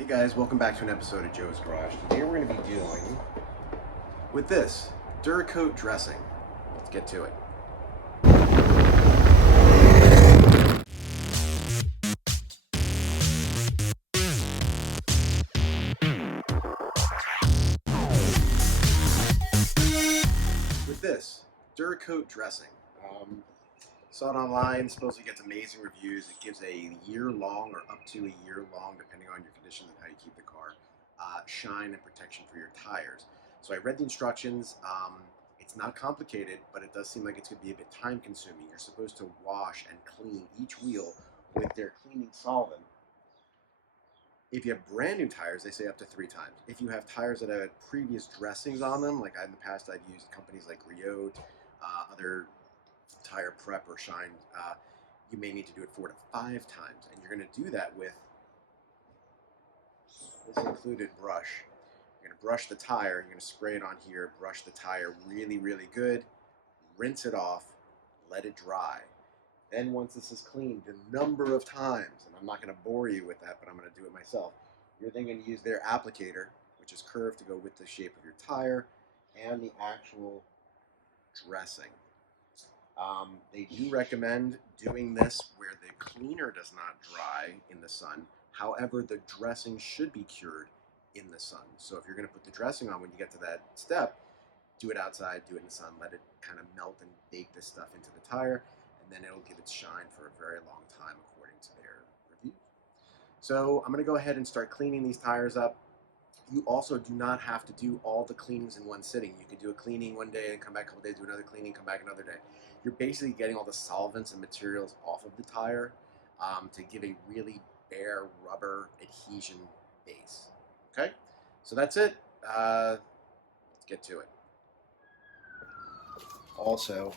Hey guys, welcome back to an episode of Joe's Garage. Today we're going to be dealing with this Dura Coat dressing. Let's get to it. With this Dura Coat dressing, saw it online, supposedly gets amazing reviews. It gives a year-long or up to a year-long, depending on your condition and how you keep the car, shine and protection for your tires. So I read the instructions. It's not complicated, but it does seem like it's going to be a bit time-consuming. You're supposed to wash and clean each wheel with their cleaning solvent. If you have brand new tires, they say up to 3 times. If you have tires that have previous dressings on them, like in the past I've used companies like YUGE, other tire prep or shine, you may need to do it 4 to 5 times, and you're going to do that with this included brush. You're going to brush the tire, you're going to spray it on here, brush the tire really, really good, rinse it off, let it dry. Then once this is cleaned, the number of times, and I'm not going to bore you with that, but I'm going to do it myself, you're then going to use their applicator, which is curved to go with the shape of your tire, and the actual dressing. They do recommend doing this where the cleaner does not dry in the sun. However, the dressing should be cured in the sun. So if you're going to put the dressing on when you get to that step, do it outside, do it in the sun, let it kind of melt and bake this stuff into the tire, and then it'll give it shine for a very long time according to their review. So I'm going to go ahead and start cleaning these tires up. You also do not have to do all the cleanings in one sitting. You could do a cleaning one day and come back a couple days, do another cleaning, come back another day. You're basically getting all the solvents and materials off of the tire to give a really bare rubber adhesion base. Okay, so that's it. Let's get to it. Also,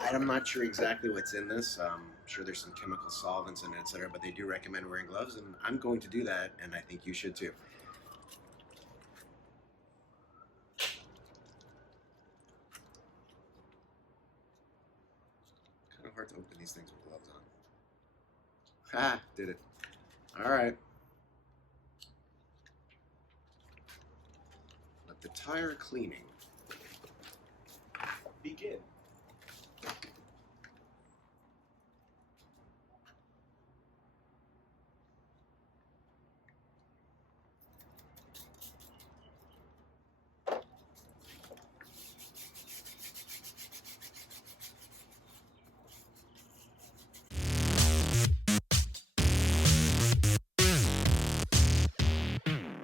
I'm not sure exactly what's in this. I'm sure there's some chemical solvents in it, etc., but they do recommend wearing gloves, and I'm going to do that, and I think you should too. Kind of hard to open these things with gloves on. Ha! Did it. All right. Let the tire cleaning begin.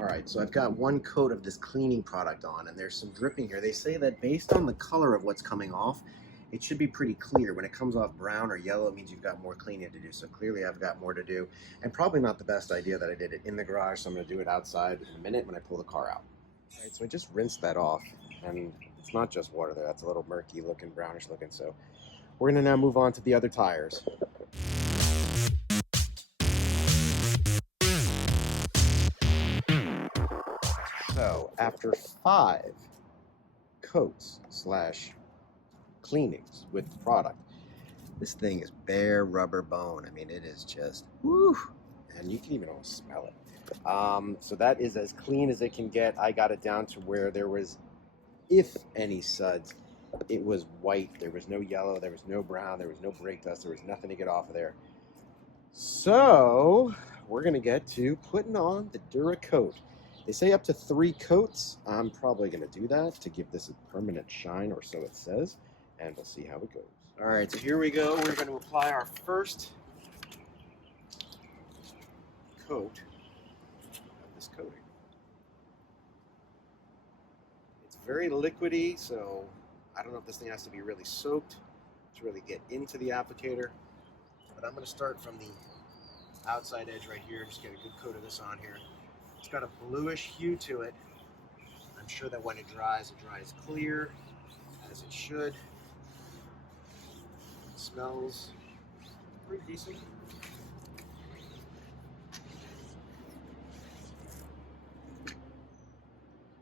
Alright, so I've got one coat of this cleaning product on, and there's some dripping here. They say that based on the color of what's coming off, it should be pretty clear. When it comes off brown or yellow, it means you've got more cleaning to do. So clearly I've got more to do, and probably not the best idea that I did it in the garage, so I'm going to do it outside in a minute when I pull the car out. Alright, so I just rinsed that off, and it's not just water there. That's a little murky looking, brownish looking, so we're going to now move on to the other tires. So after 5 coats / cleanings with the product, this thing is bare rubber bone. I mean, it is just woo, and you can even almost smell it. So that is as clean as it can get. I got it down to where there was, if any suds, it was white. There was no yellow, there was no brown, there was no brake dust, there was nothing to get off of there. So we're gonna get to putting on the Dura Coat. They say up to 3 coats. I'm probably going to do that to give this a permanent shine, or so it says, and we'll see how it goes. All right, so here we go. We're going to apply our first coat of this coating. It's very liquidy, so I don't know if this thing has to be really soaked to really get into the applicator, but I'm going to start from the outside edge right here. Just get a good coat of this on here. It's got a bluish hue to it. I'm sure that when it dries clear, as it should. It smells pretty decent.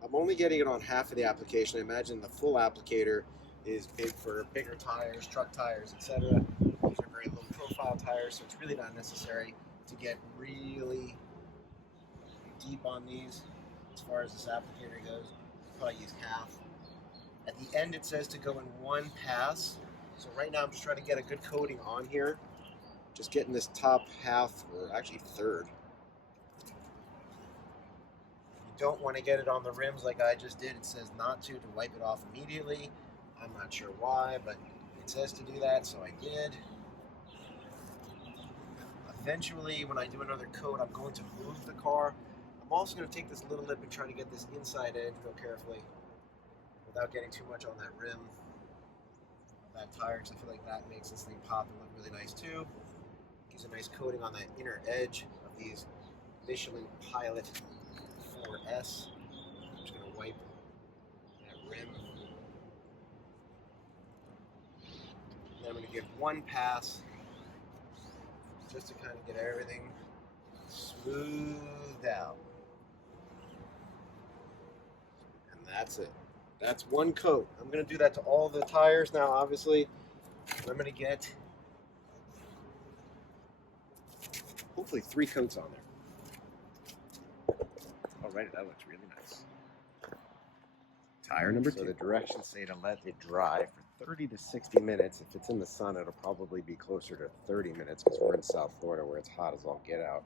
I'm only getting it on half of the application. I imagine the full applicator is big for bigger tires, truck tires, etc. These are very low profile tires, so it's really not necessary to get really deep on these as far as this applicator goes. Probably use half. At the end it says to go in one pass. So right now I'm just trying to get a good coating on here. Just getting this top half, or actually third. You don't want to get it on the rims like I just did. It says not to wipe it off immediately. I'm not sure why, but it says to do that, so I did. Eventually, when I do another coat, I'm going to move the car. I'm also going to take this little lip and try to get this inside edge real carefully without getting too much on that rim, that tire, because I feel like that makes this thing pop and look really nice too. Gives a nice coating on that inner edge of these Michelin Pilot 4S. I'm just going to wipe that rim. And then I'm going to give one pass just to kind of get everything smoothed out. And that's it. That's one coat. I'm going to do that to all the tires now, obviously. I'm going to get hopefully 3 coats on there. Alrighty, that looks really nice. Tire number 2. So the directions say to let it dry for 30 to 60 minutes. If it's in the sun, it'll probably be closer to 30 minutes because we're in South Florida where it's hot as all get out.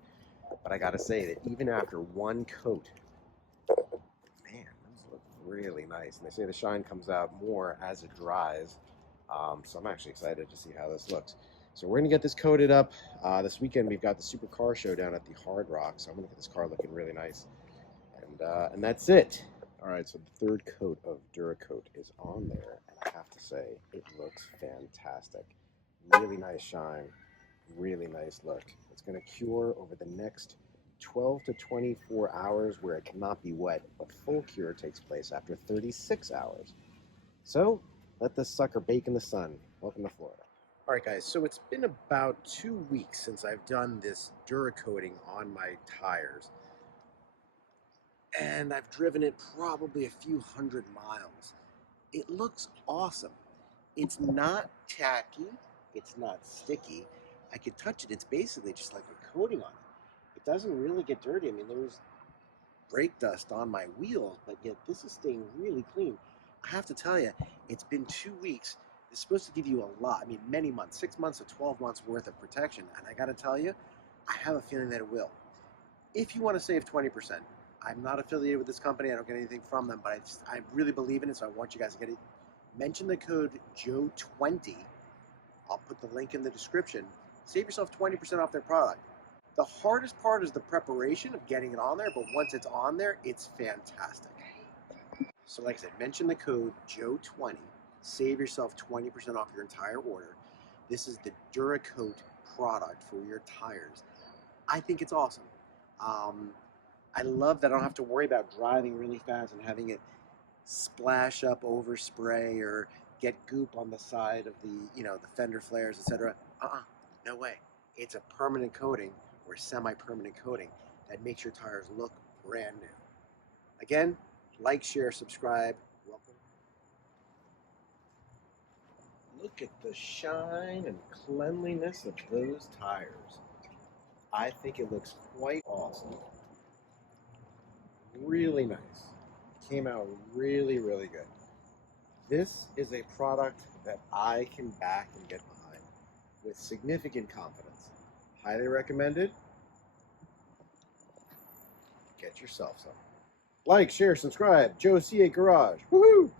But I gotta say that even after one coat, man, those look really nice. And they say the shine comes out more as it dries. So I'm actually excited to see how this looks. So we're gonna get this coated up. This weekend we've got the Supercar Show down at the Hard Rock. So I'm gonna get this car looking really nice. And that's it. All right, so the third coat of Dura Coat is on there, and I have to say, it looks fantastic. Really nice shine, really nice look. It's going to cure over the next 12 to 24 hours where it cannot be wet, but full cure takes place after 36 hours. So, let this sucker bake in the sun. Welcome to Florida. All right, guys, so it's been about 2 weeks since I've done this Dura coating on my tires. And I've driven it probably a few hundred miles. It looks awesome. It's not tacky. It's not sticky. I could touch it. It's basically just like a coating on it. It doesn't really get dirty. I mean, there's brake dust on my wheels, but yet this is staying really clean. I have to tell you, it's been 2 weeks. It's supposed to give you a lot. I mean, many months, 6 months to 12 months worth of protection. And I got to tell you, I have a feeling that it will. If you want to save 20%, I'm not affiliated with this company. I don't get anything from them, but I really believe in it, so I want you guys to get it. Mention the code Joe20. I'll put the link in the description. Save yourself 20% off their product. The hardest part is the preparation of getting it on there, but once it's on there, it's fantastic. So like I said, mention the code Joe20. Save yourself 20% off your entire order. This is the Dura Coat product for your tires. I think it's awesome. I love that I don't have to worry about driving really fast and having it splash up over spray or get goop on the side of the, the fender flares, etc. No way. It's a permanent coating or semi-permanent coating that makes your tires look brand new. Again, like, share, subscribe. Welcome. Look at the shine and cleanliness of those tires. I think it looks quite awesome. Really nice. Came out really, really good. This is a product that I can back and get behind with significant confidence. Highly recommended. Get yourself some. Like, share, subscribe. Joe C8 Garage. Woohoo!